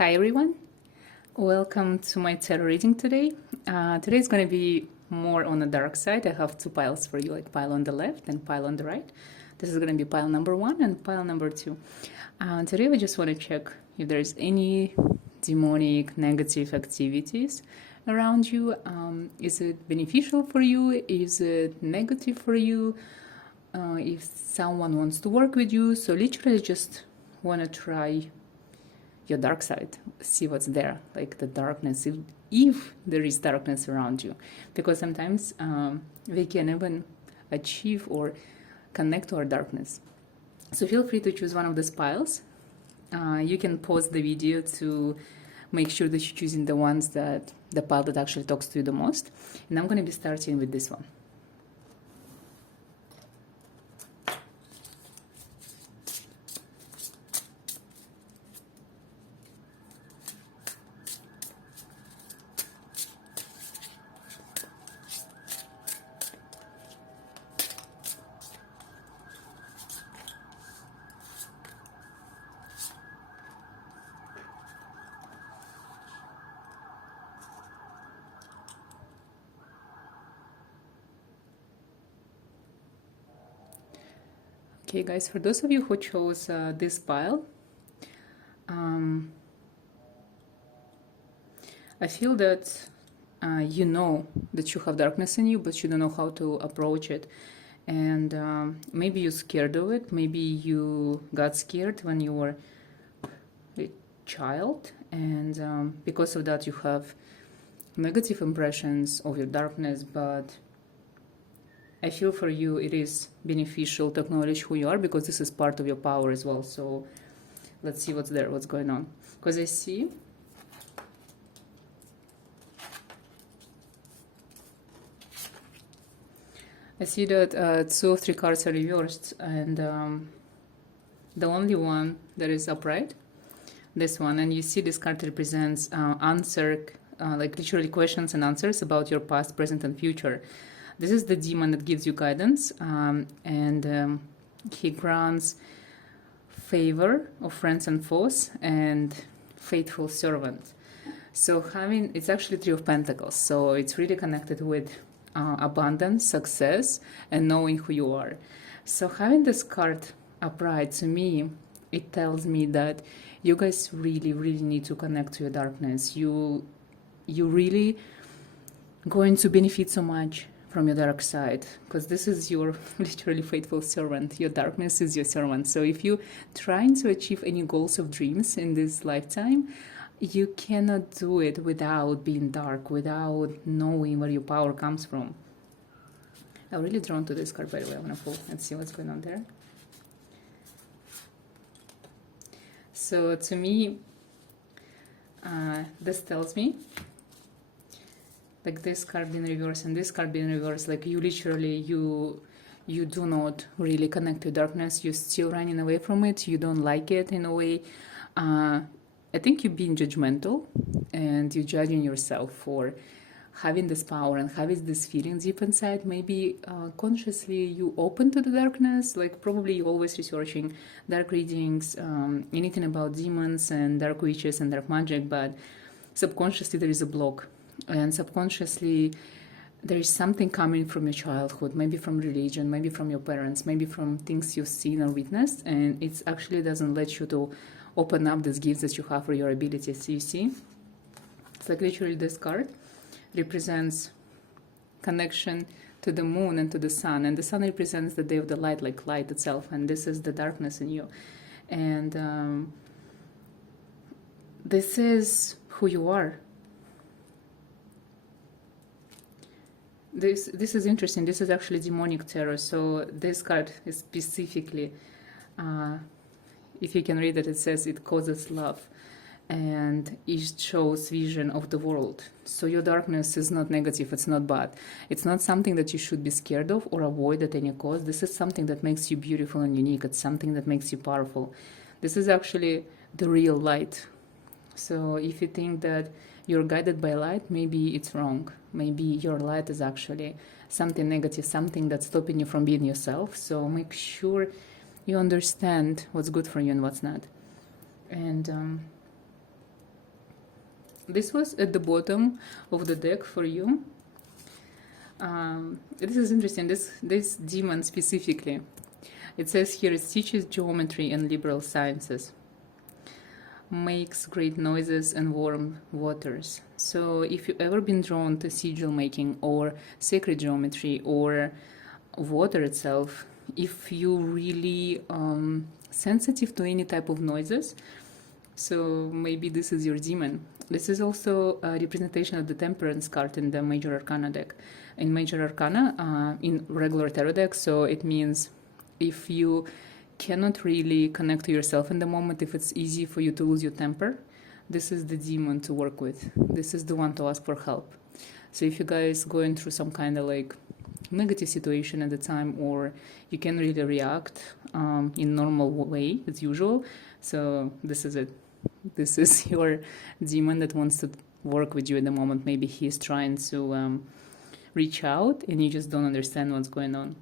Hi everyone, welcome to my tarot reading today. Today is going to be more on the dark side. I have two piles for you, like pile on the left and pile on the right. This is going to be pile number 1 and pile number 2. Today we just want to check if there's any demonic negative activities around you. Is it beneficial for you? Is it negative for you? If someone wants to work with you, so literally just want to try your dark side, see what's there, like the darkness, if there is darkness around you, because sometimes we can even achieve or connect to our darkness. So feel free to choose one of these piles. You can pause the video to make sure that you're choosing the pile that actually talks to you the most. And I'm going to be starting with this one. Okay, guys, for those of you who chose this pile, I feel that you know that you have darkness in you, but you don't know how to approach it. And maybe you're scared of it. Maybe you got scared when you were a child. And because of that, you have negative impressions of your darkness, but I feel for you it is beneficial to acknowledge who you are, because this is part of your power as well. So let's see what's there, what's going on. Because I see that 2 of 3 cards are reversed, and the only one that is upright, this one. And you see this card represents like literally questions and answers about your past, present, and future. This is the demon that gives you guidance, and he grants favor of friends and foes and faithful servant. So it's actually 3 of Pentacles, so it's really connected with abundance, success, and knowing who you are. So having this card upright, to me, it tells me that you guys really, really need to connect to your darkness. You really going to benefit so much from your dark side, because this is your literally faithful servant. Your darkness is your servant. So if you're trying to achieve any goals of dreams in this lifetime, you cannot do it without being dark, without knowing where your power comes from. I'm really drawn to this card, by the way. I'm gonna pull and see what's going on there. So to me, this tells me, like this card being reversed and this card being reversed, like you literally, you do not really connect to darkness. You're still running away from it. You don't like it in a way. I think you're being judgmental, and you're judging yourself for having this power and having this feeling deep inside. Maybe consciously you open to the darkness, like probably you're always researching dark readings, anything about demons and dark witches and dark magic, but subconsciously there is a block. And subconsciously there is something coming from your childhood, maybe from religion, maybe from your parents, maybe from things you've seen or witnessed, and it actually doesn't let you to open up these gifts that you have for your abilities. So you see, it's like literally this card represents connection to the moon and to the sun, and the sun represents the day of the light, like light itself, and this is the darkness in you. And this is who you are. This is interesting. This is actually demonic tarot. So this card is specifically, if you can read it, it says it causes love, and it shows vision of the world. So your darkness is not negative. It's not bad. It's not something that you should be scared of or avoid at any cost. This is something that makes you beautiful and unique. It's something that makes you powerful. This is actually the real light. So if you think that you're guided by light, maybe it's wrong. Maybe your light is actually something negative, something that's stopping you from being yourself. So make sure you understand what's good for you and what's not. And this was at the bottom of the deck for you. This is interesting. This demon specifically, it says here it teaches geometry and liberal sciences, makes great noises and warm waters. So if you've ever been drawn to sigil making or sacred geometry or water itself, if you really sensitive to any type of noises, so maybe this is your demon. This is also a representation of the Temperance card in the Major Arcana deck. In Major Arcana, in regular tarot deck, so it means if you cannot really connect to yourself in the moment, if it's easy for you to lose your temper, this is the demon to work with. This is the one to ask for help. So if you guys going through some kind of like negative situation at the time, or you can really react in normal way as usual, so this is it. This is your demon that wants to work with you at the moment. Maybe he's trying to reach out and you just don't understand what's going on.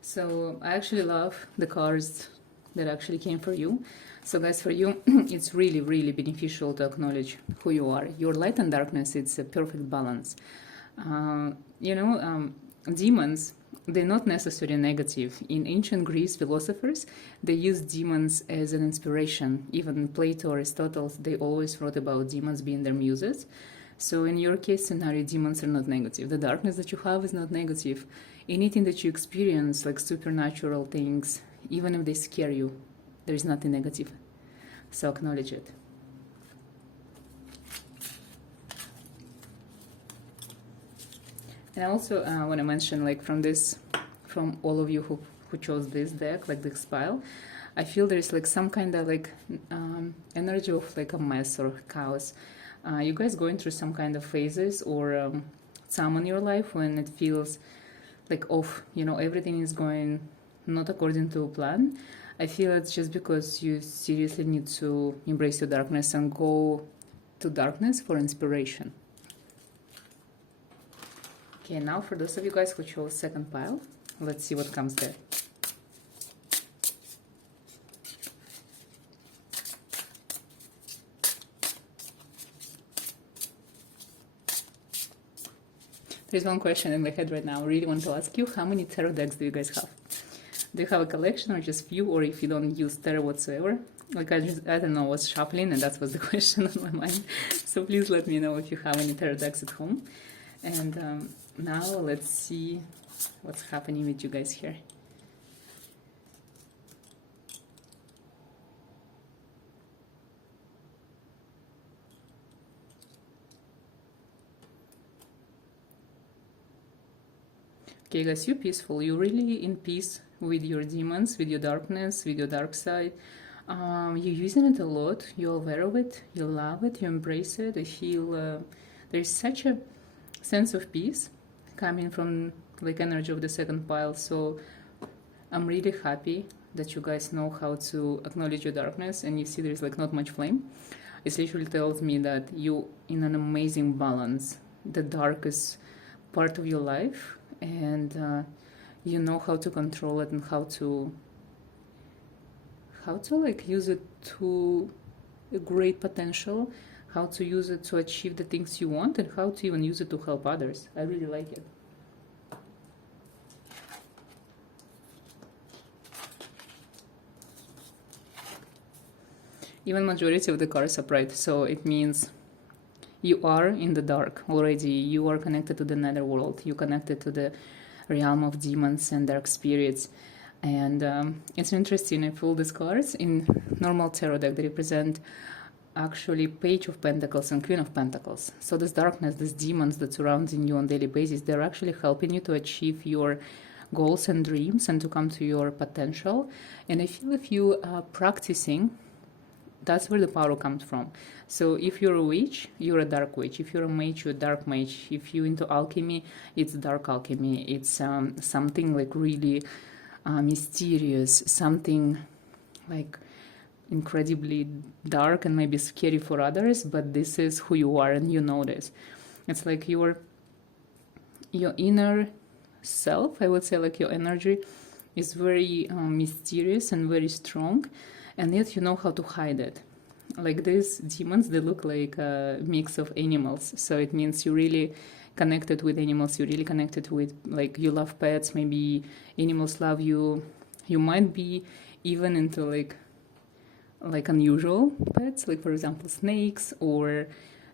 So I actually love the cards that actually came for you. So guys, for you, it's really, really beneficial to acknowledge who you are. Your light and darkness, it's a perfect balance. Demons, they're not necessarily negative. In ancient Greece philosophers, they used demons as an inspiration. Even Plato, Aristotle, they always wrote about demons being their muses. So in your case scenario, demons are not negative. The darkness that you have is not negative. Anything that you experience, like supernatural things, even if they scare you, there is nothing negative. So acknowledge it. And I also want to mention, like from all of you who chose this deck, like this pile, I feel there's like some kind of like energy of like a mess or chaos. You guys going through some kind of phases or time in your life when it feels like off, everything is going not according to plan. I feel it's just because you seriously need to embrace your darkness and go to darkness for inspiration. Okay, now for those of you guys who chose second pile, let's see what comes there. There's one question in my head right now. I really want to ask you, how many tarot decks do you guys have? Do you have a collection or just few, or if you don't use tarot whatsoever? Like I don't know, what's shuffling, and that was the question on my mind. So please let me know if you have any tarot decks at home. And now let's see what's happening with you guys here. Okay, guys, you're peaceful. You're really in peace with your demons, with your darkness, with your dark side. You're using it a lot. You're aware of it. You love it. You embrace it. I feel there's such a sense of peace coming from like energy of the second pile. So I'm really happy that you guys know how to acknowledge your darkness, and you see there's like not much flame. It literally tells me that you in an amazing balance. The darkest part of your life, and you know how to control it and how to like use it to a great potential, how to use it to achieve the things you want, and how to even use it to help others. I really like it. Even majority of the cards are bright, so it means you are in the dark already. You are connected to the netherworld. You connected to the realm of demons and dark spirits. And it's interesting, I pull these cards in normal tarot deck. They represent actually Page of Pentacles and Queen of Pentacles. So this darkness, these demons that surrounding you on daily basis, they're actually helping you to achieve your goals and dreams and to come to your potential. And I feel if you are practicing, that's where the power comes from. So if you're a witch, you're a dark witch. If you're a mage, you're a dark mage. If you're into alchemy, it's dark alchemy. It's something like really mysterious, something like incredibly dark and maybe scary for others, but this is who you are and you know this. It's like your inner self, I would say, like your energy is very mysterious and very strong, and yet you know how to hide it. like these demons, they look like a mix of animals. So it means you really connected with animals. You really connected with, like, you love pets. Maybe animals love you. You might be even into like unusual pets, like for example snakes or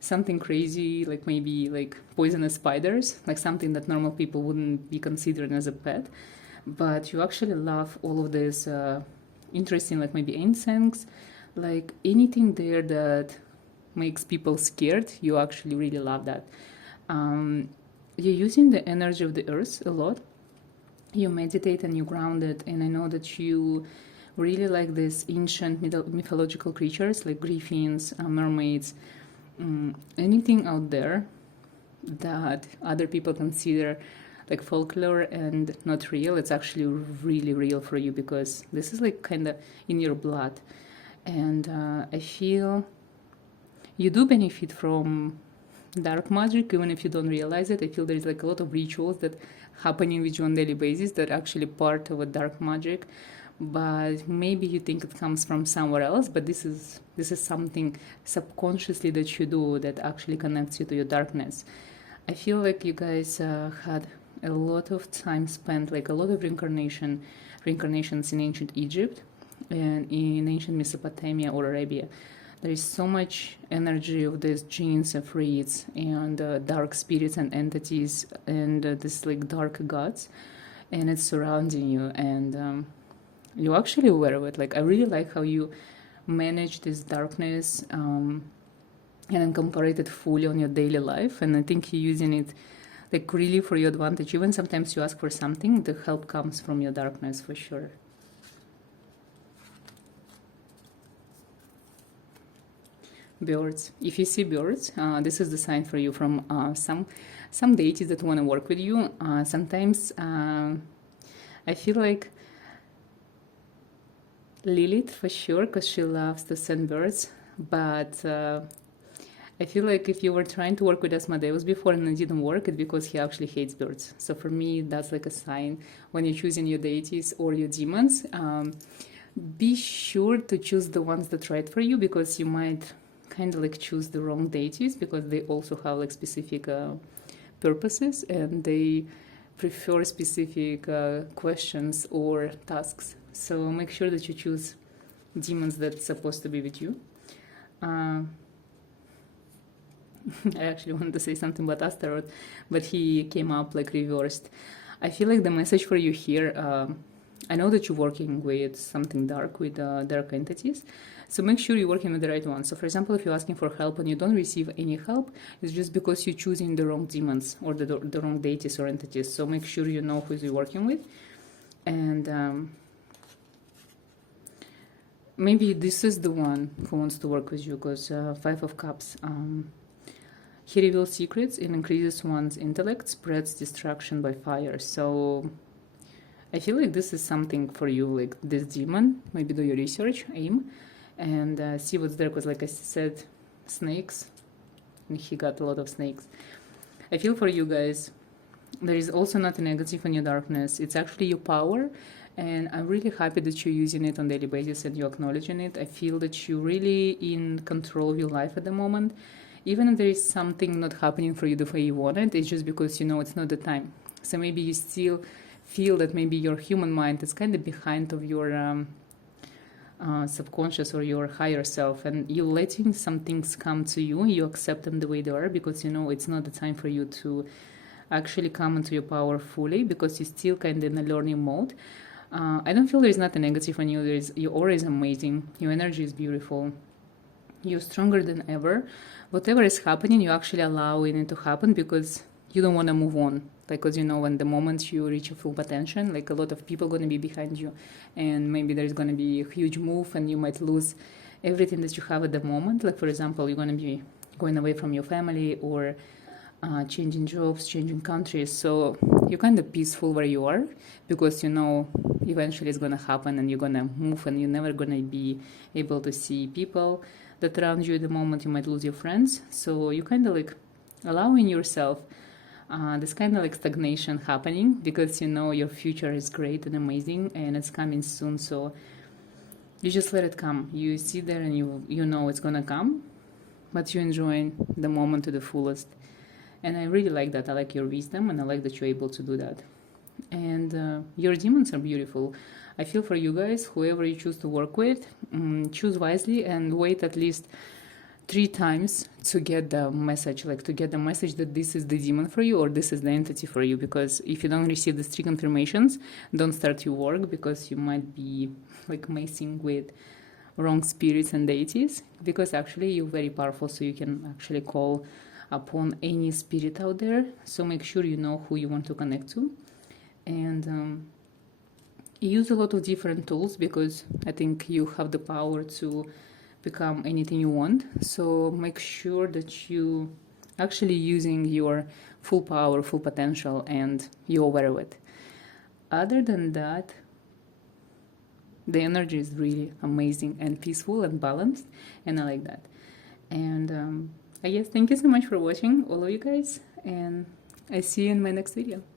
something crazy, like maybe like poisonous spiders, like something that normal people wouldn't be considered as a pet. But you actually love all of this interesting, like maybe insects, like anything there that makes people scared. You actually really love that. You're using the energy of the earth a lot. You meditate and you ground it, and I know that you really like these ancient mythological creatures like griffins, mermaids, anything out there that other people consider like folklore and not real. It's actually really real for you because this is like kind of in your blood. And I feel you do benefit from dark magic even if you don't realize it. I feel there's like a lot of rituals that happening with you on daily basis that are actually part of a dark magic, but maybe you think it comes from somewhere else. But this is something subconsciously that you do that actually connects you to your darkness. I feel like you guys had a lot of time spent, like a lot of reincarnations in ancient Egypt and in ancient Mesopotamia or Arabia. There is so much energy of these genes, Afrits, and dark spirits and entities, and this like dark gods, and it's surrounding you, and you're actually aware of it. Like I really like how you manage this darkness and incorporate it fully on your daily life, and I think you're using it like really for your advantage. Even sometimes you ask for something, the help comes from your darkness for sure. Birds. If you see birds, this is the sign for you from some deities that want to work with you. Sometimes I feel like Lilith for sure, because she loves to send birds. But I feel like if you were trying to work with Asmodeus before and it didn't work, it's because he actually hates birds. So for me, that's like a sign when you're choosing your deities or your demons. Be sure to choose the ones that are right for you, because you might kind of like choose the wrong deities because they also have like specific purposes and they prefer specific questions or tasks. So make sure that you choose demons that's supposed to be with you. I actually wanted to say something about Astaroth, but he came up like reversed. I feel like the message for you here, I know that you're working with something dark, with dark entities, so make sure you're working with the right one. So for example, if you're asking for help and you don't receive any help, it's just because you're choosing the wrong demons or the wrong deities or entities. So make sure you know who you're working with. And maybe this is the one who wants to work with you, because Five of Cups, he reveals secrets and increases one's intellect, spreads destruction by fire. So I feel like this is something for you, like this demon. Maybe do your research, aim, and see what's there, because like I said, snakes, and he got a lot of snakes. I feel for you guys, there is also not a negative in your darkness. It's actually your power, and I'm really happy that you're using it on a daily basis and you're acknowledging it. I feel that you're really in control of your life at the moment. Even if there is something not happening for you the way you want it, it's just because you know it's not the time. So maybe you still feel that maybe your human mind is kind of behind of your subconscious or your higher self, and you're letting some things come to you. You accept them the way they are because you know it's not the time for you to actually come into your power fully, because you're still kind of in a learning mode. I don't feel there's nothing negative on you. Your aura is amazing. Your energy is beautiful. You're stronger than ever. Whatever is happening, you're actually allowing it to happen because you don't want to move on. Because you know, when the moment you reach your full potential, like a lot of people going to be behind you, and maybe there's going to be a huge move and you might lose everything that you have at the moment. Like for example, you're going to be going away from your family or changing jobs, changing countries. So you're kind of peaceful where you are because you know eventually it's going to happen and you're going to move and you're never going to be able to see people that around you at the moment. You might lose your friends. So you kind of like allowing yourself this kind of like stagnation happening because you know your future is great and amazing and it's coming soon. So you just let it come. You sit there and you know it's gonna come, but you enjoy the moment to the fullest. And I really like that. I like your wisdom, and I like that you're able to do that. And your demons are beautiful. I feel for you guys, whoever you choose to work with, choose wisely and wait at least 3 times to get the message, like to get the message that this is the demon for you or this is the entity for you. Because if you don't receive the 3 confirmations, don't start your work, because you might be like messing with wrong spirits and deities, because actually you're very powerful, so you can actually call upon any spirit out there. So make sure you know who you want to connect to, and use a lot of different tools, because I think you have the power to become anything you want. So make sure that you actually using your full power, full potential, and you're aware of it. Other than that, the energy is really amazing and peaceful and balanced, and I like that. And I guess thank you so much for watching, all of you guys, and I see you in my next video.